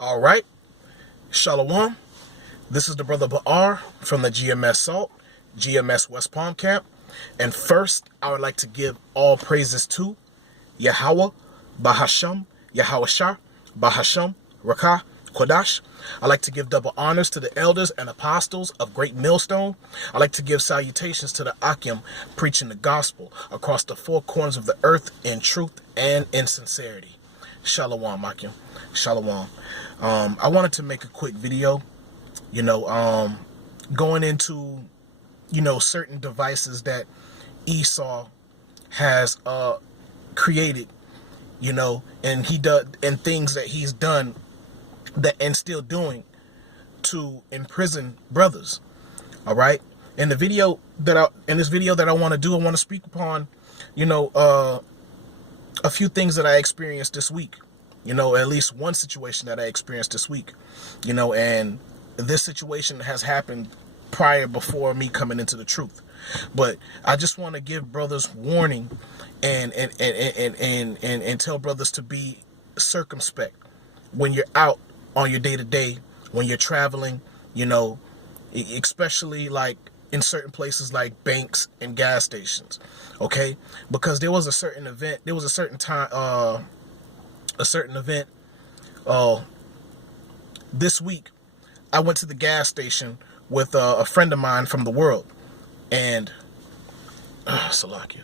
All right, Shalom. This is the brother Ba'ar from the GMS Salt, GMS West Palm Camp. And first, I would like to give all praises to Yahweh, Bahasham, Yahweh Shah, Bahasham, Rakah, Kodash. I like to give double honors to the elders and apostles of Great Millstone. I like to give salutations to the Akim preaching the gospel across the four corners of the earth in truth and in sincerity. Shalom, Akim. Shalom. I wanted to make a quick video, going into, certain devices that Esau has created, and and things that he's done and still doing to imprison brothers. All right. In this video that I want to do, I want to speak upon, a few things that I experienced this week. At least one situation that I experienced this week, and this situation has happened before me coming into the truth. But I just want to give brothers warning and tell brothers to be circumspect when you're out on your day-to-day, when you're traveling, especially like in certain places like banks and gas stations. Okay, because there was a certain event, this week. I went to the gas station with a friend of mine from the world, and Salakia,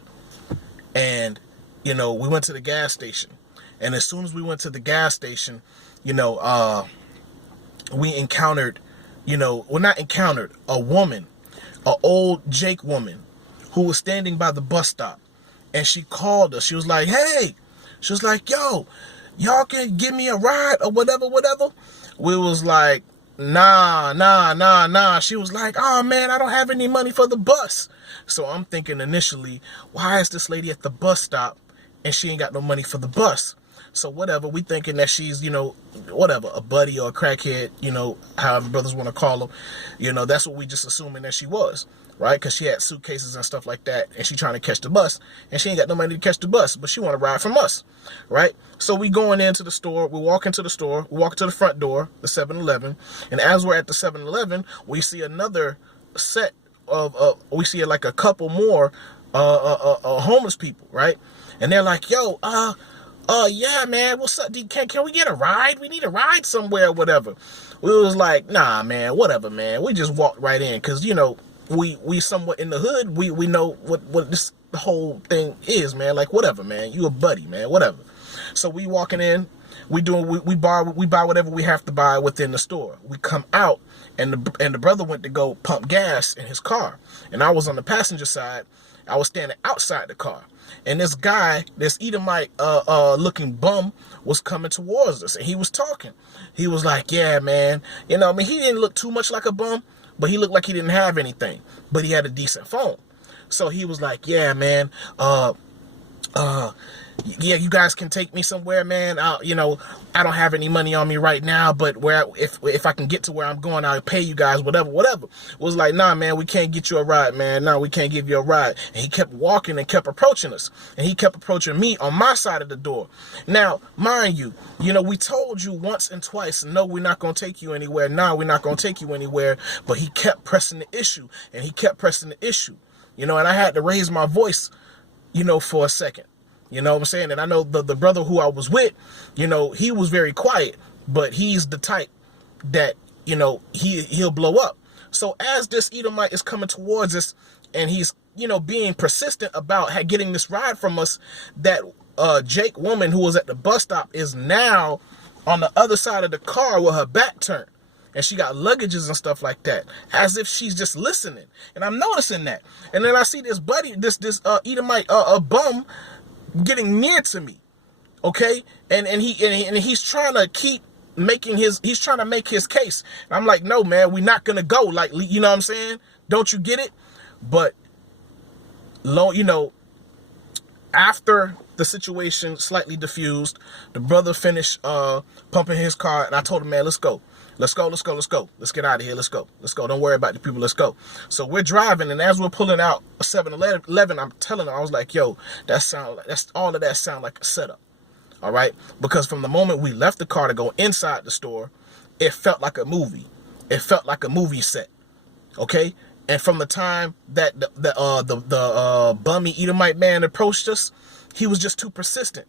and we went to the gas station, and as soon as we went to the gas station, we encountered, a woman, an old Jake woman, who was standing by the bus stop, and she called us. She was like, "Hey," she was like, "Yo, y'all can give me a ride or whatever." We was like, nah. She was like, "Oh man, I don't have any money for the bus." So I'm thinking initially, why is this lady at the bus stop and she ain't got no money for the bus? So whatever, we thinking that she's, a buddy or a crackhead, however brothers want to call them. That's what we just assuming that she was, right? Because she had suitcases and stuff like that, and she trying to catch the bus, and she ain't got no money to catch the bus, but she want to ride from us, right? So we going into the store, we walk into the store, we walk to the front door, the 7-Eleven, and as we're at the 7-Eleven, we see another set we see like a couple more homeless people, right? And they're like, "Yo, yeah, man, what's up? Can we get a ride? We need a ride somewhere or whatever." We was like, "Nah, man, whatever, man." We just walked right in because, we somewhat in the hood. We know what this whole thing is, man. Like, whatever, man. You a buddy, man, whatever. So we walking in, we buy whatever we have to buy within the store. We come out, and the brother went to go pump gas in his car, and I was on the passenger side. I was standing outside the car, and this guy, this Edomite looking bum, was coming towards us, and he was talking. He was like, "Yeah, man, he didn't look too much like a bum, but he looked like he didn't have anything, but he had a decent phone." So he was like, "Yeah, man, yeah, you guys can take me somewhere, man. I don't have any money on me right now, but if I can get to where I'm going, I'll pay you guys, whatever." Was like, "Nah, man, we can't get you a ride, man. No, we can't give you a ride." And he kept walking and kept approaching us, and he kept approaching me on my side of the door. Now, mind you, we told you once and twice, "No, we're not going to take you anywhere. Nah, we're not going to take you anywhere." But he kept pressing the issue, and he kept pressing the issue, and I had to raise my voice, for a second. You know what I'm saying? And I know the brother who I was with, he was very quiet, but he's the type that, he'll blow up. So as this Edomite is coming towards us, and he's, being persistent about getting this ride from us, that Jake woman who was at the bus stop is now on the other side of the car with her back turned. And she got luggages and stuff like that, as if she's just listening. And I'm noticing that. And then I see this Edomite bum getting near to me, okay, and he's trying to keep making he's trying to make his case. And I'm like, "No, man, we're not gonna go." Like, you know what I'm saying? Don't you get it? But after the situation slightly diffused, the brother finished pumping his car, and I told him, "Man, let's go. Let's get out of here. Let's go. Don't worry about the people. Let's go." So we're driving, and as we're pulling out a 7-Eleven, I'm telling her, I was like, "Yo, all of that sound like a setup." All right. Because from the moment we left the car to go inside the store, it felt like a movie. It felt like a movie set. Okay. And from the time that the bummy Edomite man approached us, he was just too persistent.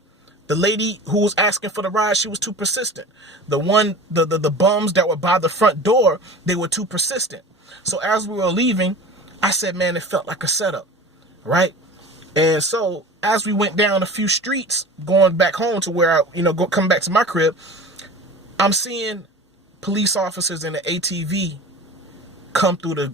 The lady who was asking for the ride, she was too persistent. The bums that were by the front door, they were too persistent. So as we were leaving, I said, man, it felt like a setup, right? And so as we went down a few streets, going back home to where come back to my crib, I'm seeing police officers in the ATV come through the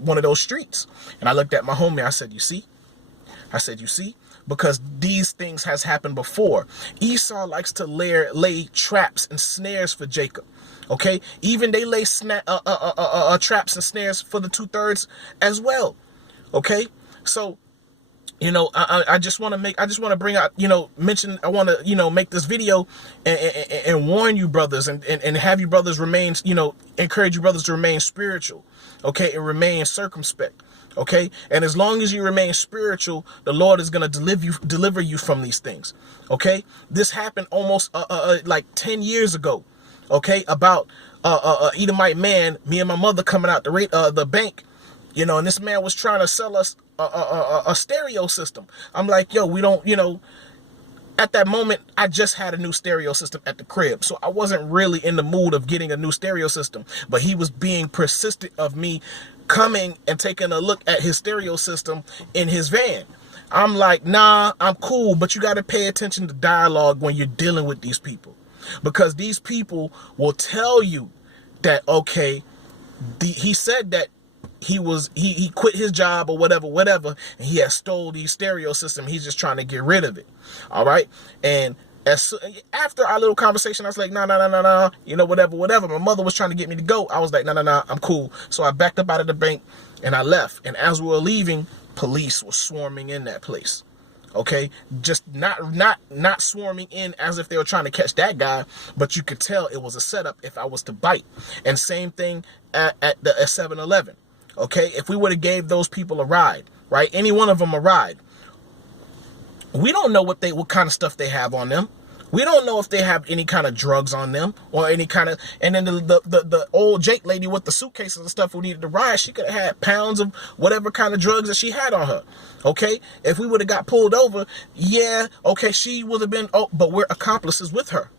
one of those streets. And I looked at my homie. I said, you see? Because these things has happened before. Esau likes to lay traps and snares for Jacob. Okay, even they lay traps and snares for the 2/3 as well. Okay, so I just want to bring out, I want to, make this video and warn you brothers and have you brothers remain, encourage you brothers to remain spiritual. Okay, and remain circumspect. Okay, and as long as you remain spiritual, the Lord is going to deliver you from these things. Okay, this happened almost like 10 years ago. Okay, about Edomite man, me and my mother coming out the bank, and this man was trying to sell us a stereo system. I'm like, yo, we don't, at that moment, I just had a new stereo system at the crib. So I wasn't really in the mood of getting a new stereo system, but he was being persistent of me coming and taking a look at his stereo system in his van. I'm like, nah, I'm cool, but you got to pay attention to dialogue when you're dealing with these people, because these people will tell you that, okay, he said that he quit his job or whatever, and he has stole these stereo system. He's just trying to get rid of it. All right. And after our little conversation, I was like, no, whatever. My mother was trying to get me to go. I was like, no, I'm cool. So I backed up out of the bank and I left. And as we were leaving, police were swarming in that place. Okay, just not swarming in as if they were trying to catch that guy, but you could tell it was a setup if I was to bite. And same thing at the 7-Eleven. Okay, if we would have gave those people a ride, right, any one of them a ride, we don't know what kind of stuff they have on them. We don't know if they have any kind of drugs on them or any kind of. And then the old Jake lady with the suitcases and stuff who needed to ride, she could have had pounds of whatever kind of drugs that she had on her. Okay, if we would have got pulled over, yeah, okay, she would have been. Oh, but we're accomplices with her.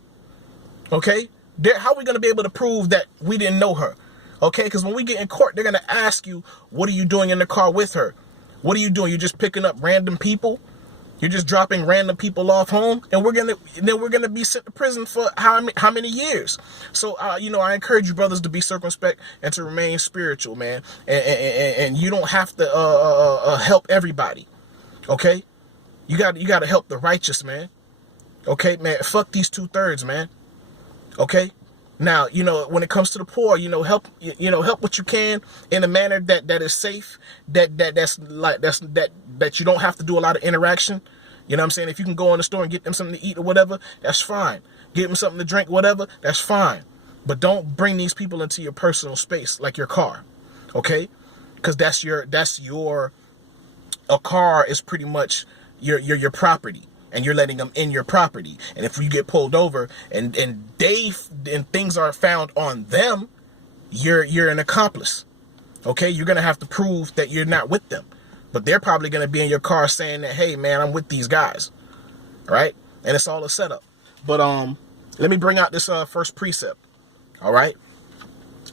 Okay, how are we going to be able to prove that we didn't know her? Okay, because when we get in court, they're going to ask you, what are you doing in the car with her? What are you doing? You're just picking up random people? You're just dropping random people off home, and we're gonna be sent to prison for how many years? So I encourage you brothers to be circumspect and to remain spiritual, man. And you don't have to help everybody. Okay, you got to help the righteous, man. Okay, man. Fuck these 2/3, man. Okay. Now, when it comes to the poor, help what you can in a manner that is safe, that you don't have to do a lot of interaction. You know what I'm saying? If you can go in the store and get them something to eat or whatever, that's fine. Get them something to drink, whatever, that's fine. But don't bring these people into your personal space like your car. Okay? Because a car is pretty much your property. And you're letting them in your property. And if you get pulled over and things are found on them, you're an accomplice. Okay, you're gonna have to prove that you're not with them, but they're probably gonna be in your car saying that, hey man, I'm with these guys, right? And it's all a setup. But let me bring out this first precept. All right,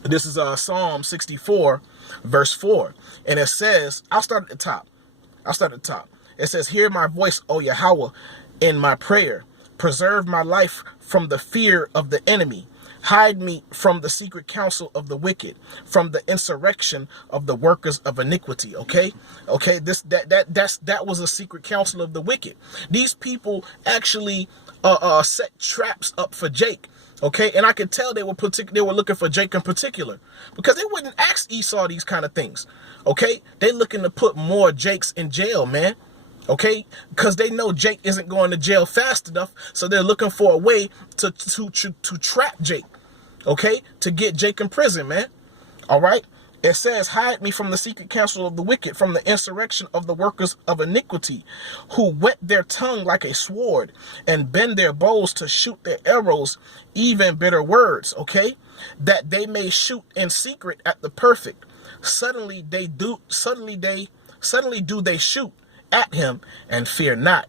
this is Psalm 64, verse 4, and it says, I'll start at the top. It says, hear my voice, O Yahweh, in my prayer. Preserve my life from the fear of the enemy. Hide me from the secret counsel of the wicked, from the insurrection of the workers of iniquity. Okay. That was a secret counsel of the wicked. These people actually set traps up for Jake. Okay, and I could tell they were looking for Jake in particular, because they wouldn't ask Esau these kind of things. Okay, they looking to put more Jakes in jail, man. Okay, because they know Jake isn't going to jail fast enough, so they're looking for a way to trap Jake. Okay, to get Jake in prison, man. All right, It says, hide me from the secret counsel of the wicked, from the insurrection of the workers of iniquity, who whet their tongue like a sword and bend their bows to shoot their arrows, even bitter words, okay? That they may shoot in secret at the perfect. Suddenly do they shoot at him and fear not.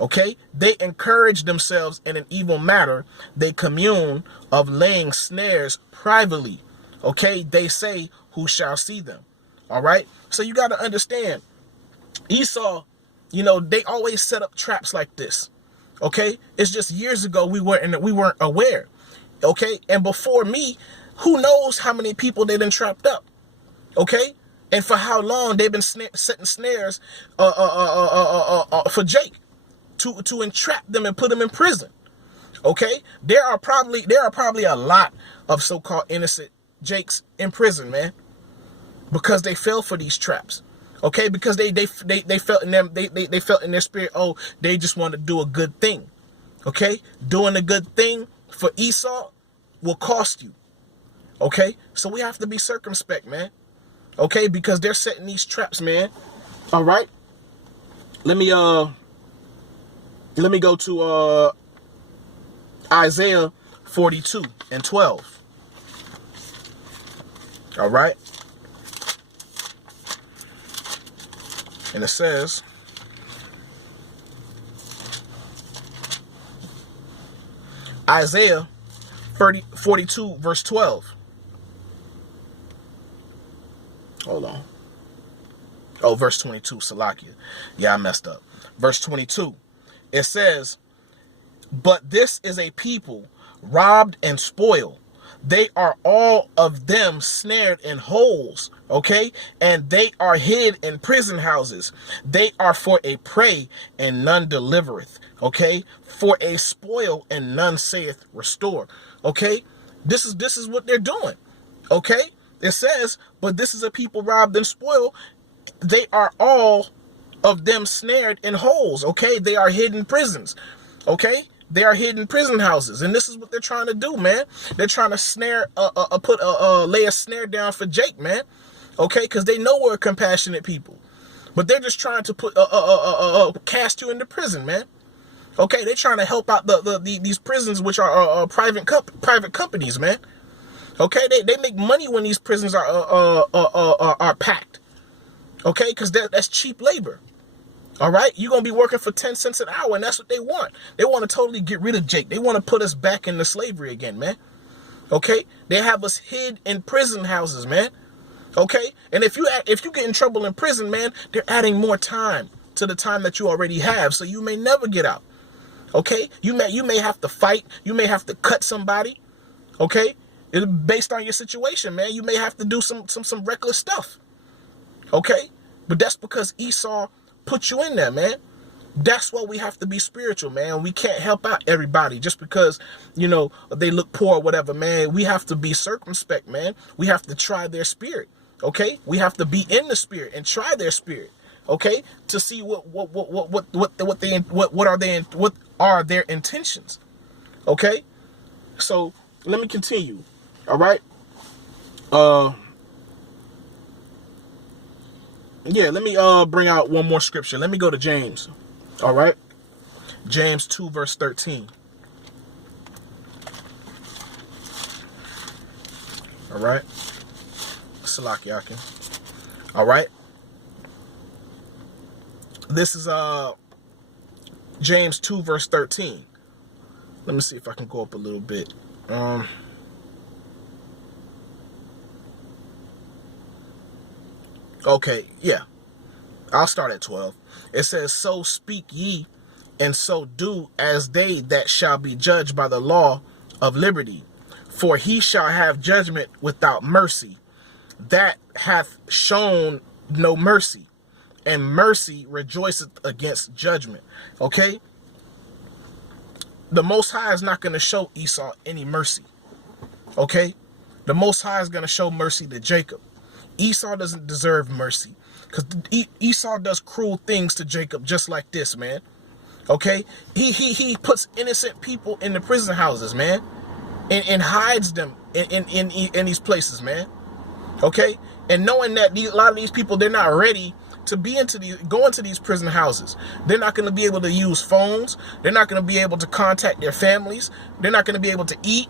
Okay, they encourage themselves in an evil matter. They commune of laying snares privately. Okay, they say, who shall see them? All right, so you got to understand, Esau, they always set up traps like this. Okay, it's just years ago we weren't aware. Okay, and before me, who knows how many people they done trapped up? Okay, and for how long they've been setting snares for Jake to entrap them and put them in prison. Okay, there are probably a lot of so-called innocent Jakes in prison, man, because they fell for these traps. Okay, because they felt in them they felt in their spirit, oh, they just want to do a good thing. Okay, doing a good thing for Esau will cost you. Okay, so we have to be circumspect, man. Okay, because they're setting these traps, man. All right, let me go to Isaiah 42:12. All right, and it says, Isaiah 42:12. Hold on. Oh, verse 22, Salakia. Yeah, I messed up. Verse 22. It says, but this is a people robbed and spoiled. They are all of them snared in holes, okay? And they are hid in prison houses. They are for a prey, and none delivereth, okay? For a spoil, and none saith restore, okay? This is what they're doing, okay? It says, but this is a people robbed and spoiled. They are all of them snared in holes, okay? They are hidden prisons, okay? They are hidden prison houses, and this is what they're trying to do, man. They're trying to lay a snare down for Jake, man, okay? Because they know we're compassionate people, but they're just trying to cast you into prison, man. Okay, they're trying to help out these prisons, which are private companies, man. Okay, they make money when these prisons are packed. Okay, because that's cheap labor. All right, you're going to be working for 10 cents an hour, and that's what they want. They want to totally get rid of Jake. They want to put us back into slavery again, man. Okay, they have us hid in prison houses, man. Okay, and if you get in trouble in prison, man, they're adding more time to the time that you already have, so you may never get out. Okay, you may have to fight. You may have to cut somebody. Okay, based on your situation, man, you may have to do some reckless stuff. Okay, but that's because Esau put you in there, man. That's why we have to be spiritual, man. We can't help out everybody just because, they look poor or whatever, man. We have to be circumspect, man. We have to try their spirit, okay? We have to be in the spirit and try their spirit, okay? To see what are their intentions, okay? So let me continue, all right? Yeah, let me bring out one more scripture. Let me go to James. All right. James 2 verse 13. All right. Salakiakin. All right. This is James 2 verse 13. Let me see if I can go up a little bit. Okay, yeah. I'll start at 12. It says, so speak ye, and so do as they that shall be judged by the law of liberty. For he shall have judgment without mercy, that hath shown no mercy, and mercy rejoiceth against judgment. Okay? The Most High is not going to show Esau any mercy. Okay? The Most High is going to show mercy to Jacob. Esau doesn't deserve mercy, because Esau does cruel things to Jacob just like this, man. Okay, he puts innocent people in the prison houses, man, and hides them in these places, man. Okay? And knowing that a lot of these people, they're not ready to go into these prison houses. They're not going to be able to use phones. They're not going to be able to contact their families. They're not going to be able to eat.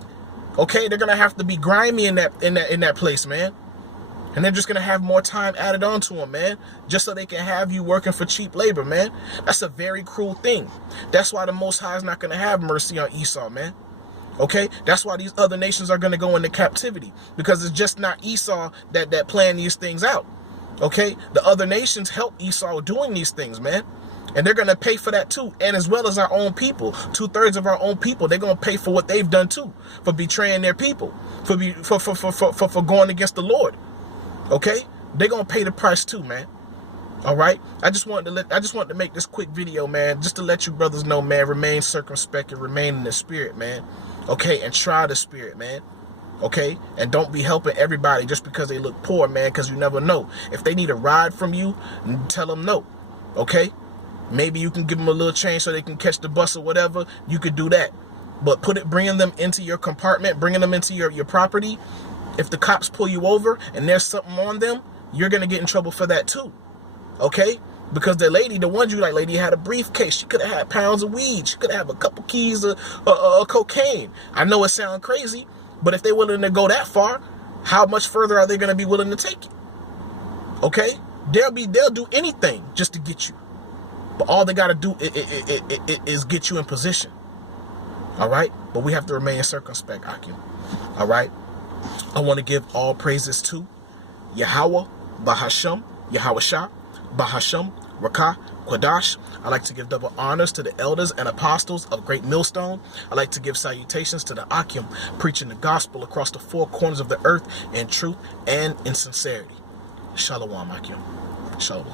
Okay? They're going to have to be grimy in that place, man. And they're just going to have more time added on to them, man, just so they can have you working for cheap labor, man. That's a very cruel thing. That's why the Most High is not going to have mercy on Esau, man. Okay? That's why these other nations are going to go into captivity, because it's just not Esau that plan these things out. Okay? The other nations help Esau doing these things, man. And they're going to pay for that too. And as well as our own people, 2/3 of our own people, they're going to pay for what they've done too, for betraying their people, for going against the Lord. Okay? They're going to pay the price too, man. All right? I just wanted to make this quick video, man, just to let you brothers know, man, remain circumspect and remain in the spirit, man. Okay? And try the spirit, man. Okay? And don't be helping everybody just because they look poor, man, because you never know. If they need a ride from you, tell them no. Okay? Maybe you can give them a little change so they can catch the bus or whatever. You could do that. But bringing them into your compartment, bringing them into your property, if the cops pull you over and there's something on them, you're going to get in trouble for that too. Okay? Because the one you like, lady had a briefcase. She could have had pounds of weed. She could have a couple keys of cocaine. I know it sounds crazy, but if they're willing to go that far, how much further are they going to be willing to take it? Okay? They'll do anything just to get you. But all they got to do is get you in position. All right? But we have to remain circumspect, Akim. All right? I want to give all praises to Yahweh, Bahasham, Yahweh Bahasham, Rakah, Quadash. I like to give double honors to the elders and apostles of Great Millstone. I like to give salutations to the Akim, preaching the gospel across the four corners of the earth in truth and in sincerity. Shalom, Akim. Shalom.